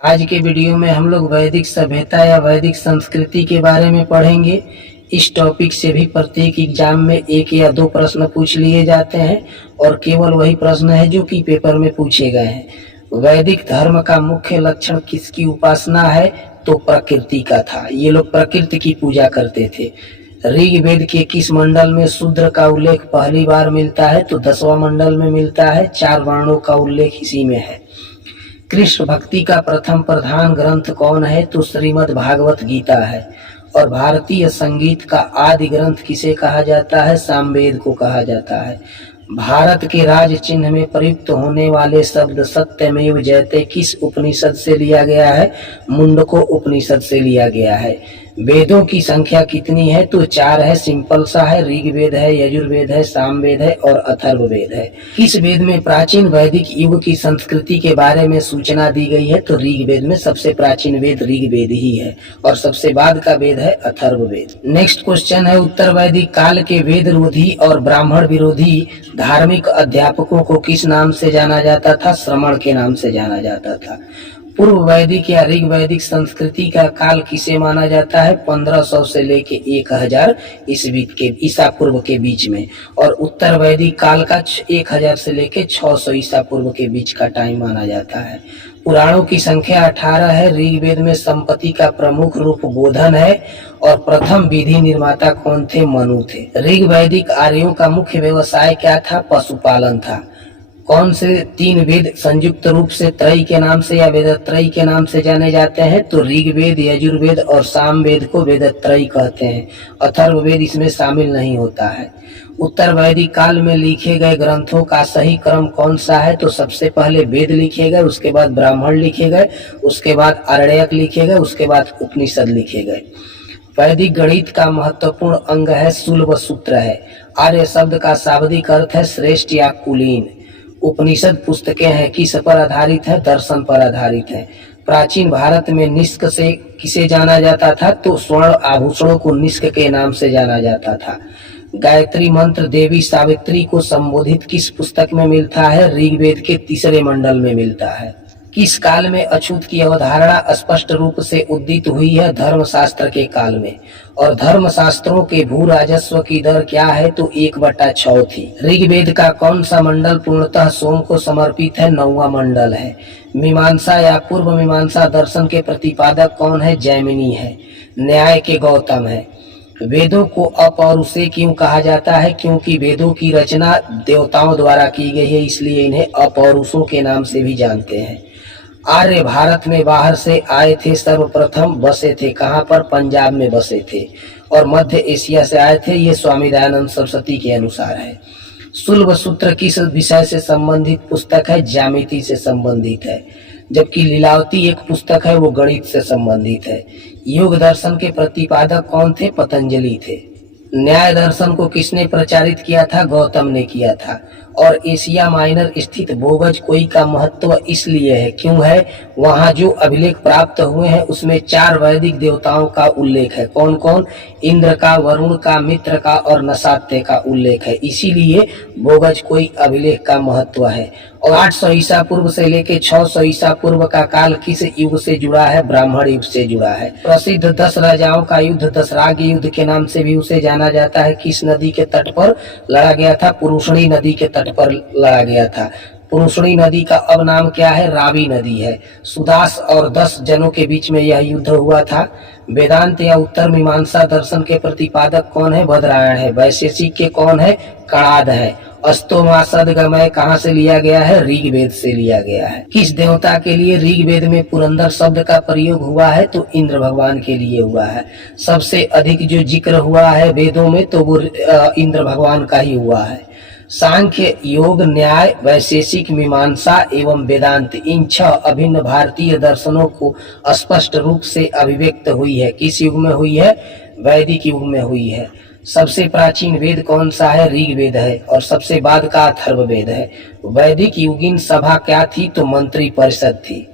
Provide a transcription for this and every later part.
आज के वीडियो में हम लोग वैदिक सभ्यता या वैदिक संस्कृति के बारे में पढ़ेंगे। इस टॉपिक से भी प्रत्येक एग्जाम में 1 या 2 प्रश्न पूछ लिए जाते हैं और केवल वही प्रश्न है जो कि पेपर में पूछे गए हैं। वैदिक धर्म का मुख्य लक्षण किसकी उपासना है? तो प्रकृति का था। ये लोग प्रकृति की पूजा करते थे। ऋग्वेद के किस मंडल में शूद्र का उल्लेख पहली बार मिलता है? तो 10वां मंडल में मिलता है। 4 वर्णों का उल्लेख इसी में है। कृष्ण भक्ति का प्रथम प्रधान ग्रंथ कौन है? तो श्रीमद् भागवत गीता है। और भारतीय संगीत का आदि ग्रंथ किसे कहा जाता है? सामवेद को कहा जाता है। भारत के राज चिन्ह में प्रयुक्त होने वाले शब्द सत्यमेव जयते किस उपनिषद से लिया गया है? मुंडको उपनिषद से लिया गया है। वेदों की संख्या कितनी है? तो 4 है। सिंपल सा है। ऋग्वेद है, यजुर्वेद है, सामवेद है और अथर्ववेद है। किस वेद में प्राचीन वैदिक युग की संस्कृति के बारे में सूचना दी गई है? तो ऋग्वेद में सबसे प्राचीन वेद ऋग्वेद ही है और सबसे बाद का वेद है अथर्ववेद। नेक्स्ट क्वेश्चन है, उत्तर वैदिक काल के वेद रोधी और ब्राह्मण विरोधी धार्मिक अध्यापकों को किस नाम से जाना जाता था? श्रमण के नाम से जाना जाता था। पूर्व वैदिक या ऋग वैदिक संस्कृति का काल किसे माना जाता है? 1500 से लेके 1000 ईसा पूर्व के बीच में। और उत्तर वैदिक काल का 1000 से लेके 600 ईसा पूर्व के बीच का टाइम माना जाता है। पुराणों की संख्या 18 है। ऋग्वेद में संपत्ति का प्रमुख रूप बोधन है और प्रथम विधि निर्माता कौन थे? मनु थे। ऋग वैदिक आर्यों का मुख्य व्यवसाय क्या था? पशुपालन था। कौन से 3 वेद संयुक्त रूप से त्रयी के नाम से या वेदत्रयी के नाम से जाने जाते हैं? तो ऋग्वेद, यजुर्वेद और सामवेद को वेदत्रयी कहते हैं। अथर्ववेद इसमें शामिल नहीं होता है। उत्तर वैदिक काल में लिखे गए ग्रंथों का सही क्रम कौन सा है? तो सबसे पहले वेद लिखे गए, उसके बाद ब्राह्मण लिखे गए, उसके बाद आरण्यक लिखे गए, उसके बाद उपनिषद लिखे गए। वैदिक गणित का महत्वपूर्ण अंग है शूल्ब सूत्र है। आर्य शब्द का शाब्दिक अर्थ है श्रेष्ठ या कुलीन। उपनिषद पुस्तकें हैं किस पर आधारित है? दर्शन पर आधारित है। प्राचीन भारत में निष्क से किसे जाना जाता था? तो स्वर्ण आभूषणों को निष्क के नाम से जाना जाता था। गायत्री मंत्र देवी सावित्री को संबोधित किस पुस्तक में मिलता है? ऋग्वेद के 3 मंडल में मिलता है। किस काल में अछूत की अवधारणा स्पष्ट रूप से उदित हुई है? धर्मशास्त्र के काल में। और धर्मशास्त्रों के भू राजस्व की दर क्या है? तो 1/6 थी। ऋग्वेद का कौन सा मंडल पूर्णतः सोम को समर्पित है? 9वां मंडल है। मीमांसा या पूर्व मीमांसा दर्शन के प्रतिपादक कौन है? जैमिनी है। न्याय के गौतम है। वेदों को अपौरुषेय क्यों कहा जाता है? क्योंकि वेदों की रचना देवताओं द्वारा की गई है, इसलिए इन्हें अपौरुषों के नाम से भी जानते हैं। आर्य भारत में बाहर से आए थे, सर्वप्रथम बसे थे कहाँ पर? पंजाब में बसे थे। और मध्य एशिया से आए थे, ये स्वामी दयानंद सरस्वती के अनुसार है। शूल्ब सूत्र किस विषय से संबंधित पुस्तक है? ज्यामिति से संबंधित है। जबकि लीलावती एक पुस्तक है, वो गणित से संबंधित है। योग दर्शन के प्रतिपादक कौन थे? पतंजलि थे। न्याय दर्शन को किसने प्रचारित किया था? गौतम ने किया था। और एशिया माइनर स्थित बोगज कोई का महत्व इसलिए है, क्यों है? वहाँ जो अभिलेख प्राप्त हुए हैं उसमें 4 वैदिक देवताओं का उल्लेख है। कौन कौन? इंद्र का, वरुण का, मित्र का और नसात्य का उल्लेख है। इसीलिए बोगज कोई अभिलेख का महत्व है। और 800 ईसा पूर्व से लेके 600 ईसा पूर्व का काल किस युग से जुड़ा है? ब्राह्मण युग से जुड़ा है। प्रसिद्ध 10 राजाओं का युद्ध दशराग युद्ध के नाम से भी उसे जाना जाता है। किस नदी के तट पर लड़ा गया था? पुरुषणी नदी के तट पर लड़ा गया था। पुरुषणी नदी का अब नाम क्या है? रावी नदी है। सुदास और 10 जनों के बीच में यह युद्ध हुआ था। वेदांत या उत्तर मीमांसा दर्शन के प्रतिपादक कौन है? बदरायण है। वैशेषिक के कौन है? कणाद है। अस्तोमा सदगमय कहाँ से लिया गया है? ऋग्वेद से लिया गया है। किस देवता के लिए ऋग्वेद में पुरंदर शब्द का प्रयोग हुआ है? तो इंद्र भगवान के लिए हुआ है। सबसे अधिक जो जिक्र हुआ है वेदों में तो वो इंद्र भगवान का ही हुआ है। सांख्य, योग, न्याय, वैशेषिक, मीमांसा एवं वेदांत, इन 6 अभिन्न भारतीय दर्शनों को स्पष्ट रूप से अभिव्यक्त हुई है। किस युग में हुई है? वैदिक युग में हुई है। सबसे प्राचीन वेद कौन सा है? ऋग्वेद है। और सबसे बाद का अथर्ववेद है। वैदिक युगीन सभा क्या थी? तो मंत्री परिषद थी।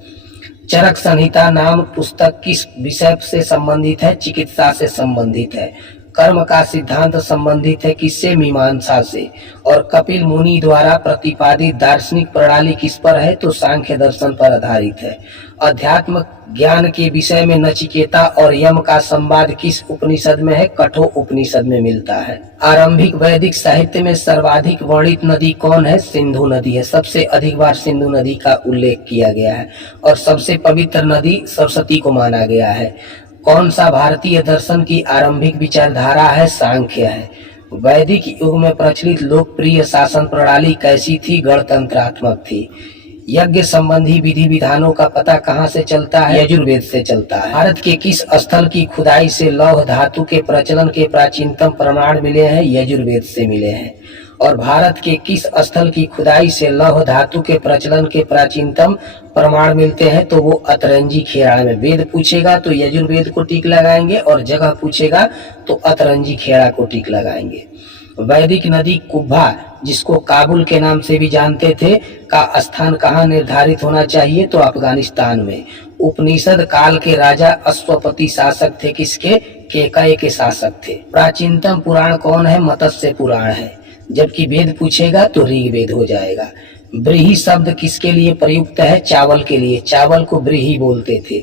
चरक संहिता नाम पुस्तक किस विषय से संबंधित है? चिकित्सा से संबंधित है। कर्म का सिद्धांत संबंधित है किससे? मीमांसा से। और कपिल मुनि द्वारा प्रतिपादित दार्शनिक प्रणाली किस पर है? तो सांख्य दर्शन पर आधारित है। अध्यात्म ज्ञान के विषय में नचिकेता और यम का संवाद किस उपनिषद में है? कठोर उपनिषद में मिलता है। आरंभिक वैदिक साहित्य में सर्वाधिक वर्णित नदी कौन है? सिंधु नदी है। सबसे अधिक बार सिंधु नदी का उल्लेख किया गया है और सबसे पवित्र नदी सरस्वती को माना गया है। कौन सा भारतीय दर्शन की आरंभिक विचारधारा है? सांख्य है। वैदिक युग में प्रचलित लोकप्रिय शासन प्रणाली कैसी थी? गणतंत्रात्मक थी। यज्ञ संबंधी विधि विधानों का पता कहाँ से चलता है? यजुर्वेद से चलता है। भारत के किस स्थल की खुदाई से लौह धातु के प्रचलन के प्राचीनतम प्रमाण मिले हैं? यजुर्वेद से मिले हैं। और भारत के किस स्थल की खुदाई से लौह धातु के प्रचलन के प्राचीनतम प्रमाण मिलते हैं? तो वो अतरंजी खेड़ा में। वेद पूछेगा तो यजुर्वेद को टिक लगाएंगे और जगह पूछेगा तो अतरंजी खेड़ा को टिक लगाएंगे। वैदिक नदी कुब्भा, जिसको काबुल के नाम से भी जानते थे, का स्थान कहाँ निर्धारित होना चाहिए? तो अफगानिस्तान में। उपनिषद काल के राजा अश्वपति शासक थे किसके? केकय के शासक थे। प्राचीनतम पुराण कौन है? मत्स्य पुराण है। जबकि वेद पूछेगा तो ऋग्वेद हो जाएगा। ब्रीही शब्द किसके लिए प्रयुक्त है? चावल के लिए। चावल को ब्रीही बोलते थे।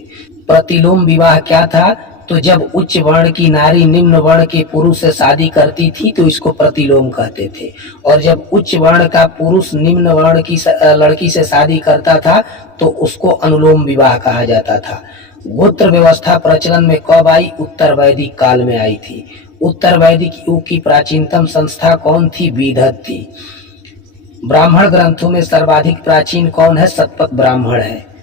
प्रतिलोम विवाह क्या था? तो जब उच्च वर्ण की नारी निम्न वर्ण के पुरुष से शादी करती थी तो इसको प्रतिलोम कहते थे। और जब उच्च वर्ण का पुरुष निम्न वर्ण की लड़की से शादी करता था तो उसको अनुलोम विवाह कहा जाता था। गोत्र व्यवस्था प्रचलन में कब आई? उत्तर वैदिक काल में आई थी। उत्तर वैदिक युग की प्राचीनतम संस्था कौन थी? विदत थी। ब्राह्मण ग्रंथों में सर्वाधिक प्राचीन कौन है? शतपथ ब्राह्मण है।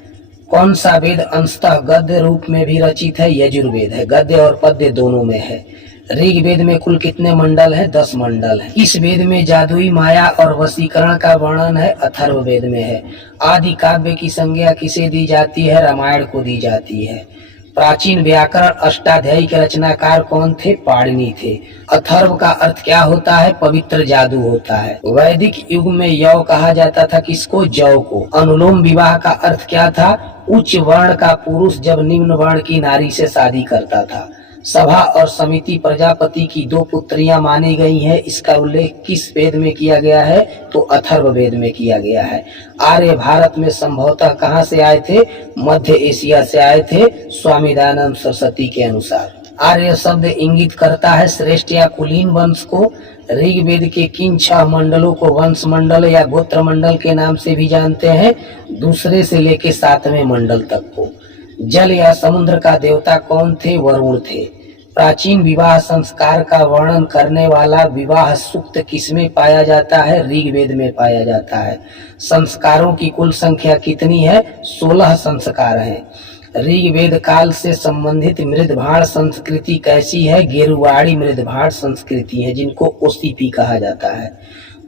कौन सा वेद अंशतः गद्य रूप में भी रचित है? यजुर्वेद है। गद्य और पद्य दोनों में है। ऋग्वेद में कुल कितने मंडल है? 10 मंडल है। इस वेद में जादुई माया और वशीकरण का वर्णन है? अथर्ववेद में है। आदि काव्य की संज्ञा किसे दी जाती है? रामायण को दी जाती है। प्राचीन व्याकरण अष्टाध्यायी के रचनाकार कौन थे? पाणिनि थे। अथर्व का अर्थ क्या होता है? पवित्र जादू होता है। वैदिक युग में यौ कहा जाता था किसको? जौ को। अनुलोम विवाह का अर्थ क्या था? उच्च वर्ण का पुरुष जब निम्न वर्ण की नारी से शादी करता था। सभा और समिति प्रजापति की 2 पुत्रियां मानी गई हैं। इसका उल्लेख किस वेद में किया गया है? तो अथर्ववेद में किया गया है। आर्य भारत में संभवतः कहां से आए थे? मध्य एशिया से आए थे, स्वामी दयानंद सरस्वती के अनुसार। आर्य शब्द इंगित करता है श्रेष्ठ या कुलीन वंश को। ऋग्वेद के किन 6 मंडलों को वंश मंडल या गोत्र मंडल के नाम से भी जानते हैं? दूसरे से लेके 7वें मंडल तक को। जल या समुद्र का देवता कौन थे? वरुण थे। प्राचीन विवाह संस्कार का वर्णन करने वाला विवाह सूक्त किसमें पाया जाता है? ऋग्वेद में पाया जाता है। संस्कारों की कुल संख्या कितनी है? 16 संस्कार हैं। ऋग्वेद काल से संबंधित मृदभाड़ संस्कृति कैसी है? गेरुवाड़ी मृदभाड़ संस्कृति है, जिनको ओसीपी कहा जाता है।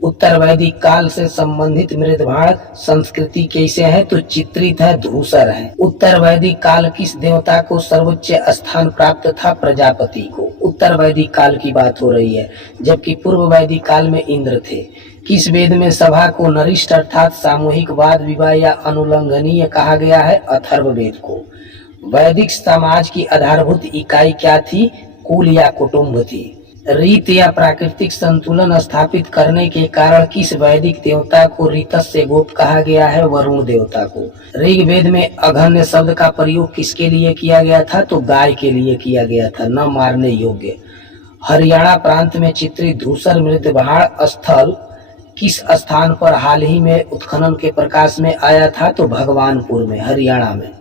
उत्तर वैदिक काल से संबंधित मृदभाड़ संस्कृति कैसे है? तो चित्रित है, धूसर है। उत्तर वैदिक काल किस देवता को सर्वोच्च स्थान प्राप्त था? प्रजापति को। उत्तर वैदिक काल की बात हो रही है, जबकि पूर्व वैदिक काल में इंद्र थे। किस वेद में सभा को नरिष्ठ अर्थात सामूहिक वाद विवाह या अनुल्लंघनीय कहा गया है? अथर्ववेद को। वैदिक समाज की आधारभूत इकाई क्या थी? कुल या कुटुंब थी। रीत या प्राकृतिक संतुलन स्थापित करने के कारण किस वैदिक देवता को ऋतस्य गोप कहा गया है? वरुण देवता को। ऋग्वेद में अघन्य शब्द का प्रयोग किसके लिए किया गया था? तो गाय के लिए किया गया था, न मारने योग्य। हरियाणा प्रांत में चित्रित धूसर मृदभाड़ स्थल किस स्थान पर हाल ही में उत्खनन के प्रकाश में आया था? तो भगवानपुर में, हरियाणा में।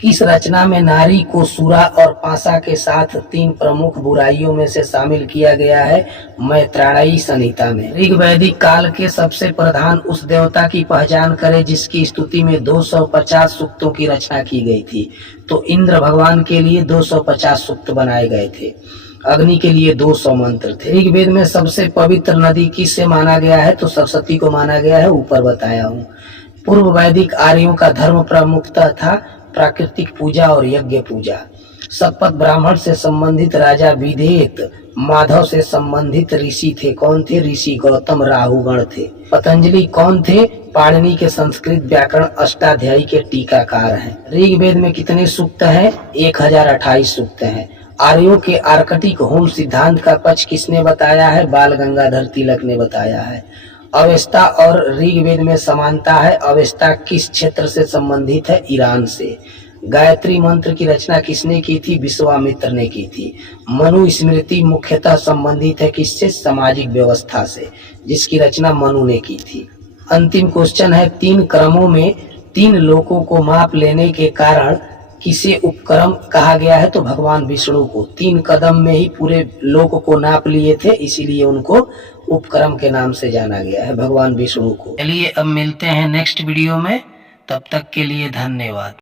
किस रचना में नारी को सूरा और पासा के साथ 3 प्रमुख बुराइयों में से शामिल किया गया है? मैत्रेयी संहिता में। ऋग्वैदिक काल के सबसे प्रधान उस देवता की पहचान करें जिसकी स्तुति में 250 सूक्तों की रचना की गई थी। तो इंद्र भगवान के लिए 250 सूक्त बनाए गए थे। अग्नि के लिए 200 मंत्र थे। ऋग्वेद में सबसे पवित्र नदी किससे माना गया है? तो सरस्वती को माना गया है, ऊपर बताया हूँ। पूर्व वैदिक आर्यों का धर्म प्रमुखता था प्राकृतिक पूजा और यज्ञ पूजा। शतपथ ब्राह्मण से संबंधित राजा विदेत माधव से संबंधित ऋषि थे। कौन थे? ऋषि गौतम राहुगण थे। पतंजलि कौन थे? पाणिनि के संस्कृत व्याकरण अष्टाध्यायी के टीकाकार हैं। ऋग्वेद में कितने सूक्त हैं? 1028 सूक्त हैं। आर्यों के आर्कटिक होम सिद्धांत का पक्ष किसने बताया है? बाल गंगाधर तिलक ने बताया है। अवेस्ता और ऋग्वेद में समानता है। अवेस्ता किस क्षेत्र से संबंधित है? ईरान से। गायत्री मंत्र की रचना किसने की थी? विश्वामित्र ने की थी। मनु स्मृति मुख्यतः संबंधित है किससे? सामाजिक व्यवस्था से, जिसकी रचना मनु ने की थी। अंतिम क्वेश्चन है, 3 क्रमों में 3 लोकों को माप लेने के कारण किसे उपक्रम कहा गया है? तो भगवान विष्णु को। 3 कदम में ही पूरे लोक को नाप लिए थे, इसीलिए उनको उपक्रम के नाम से जाना गया है, भगवान विष्णु को। चलिए अब मिलते हैं नेक्स्ट वीडियो में, तब तक के लिए धन्यवाद।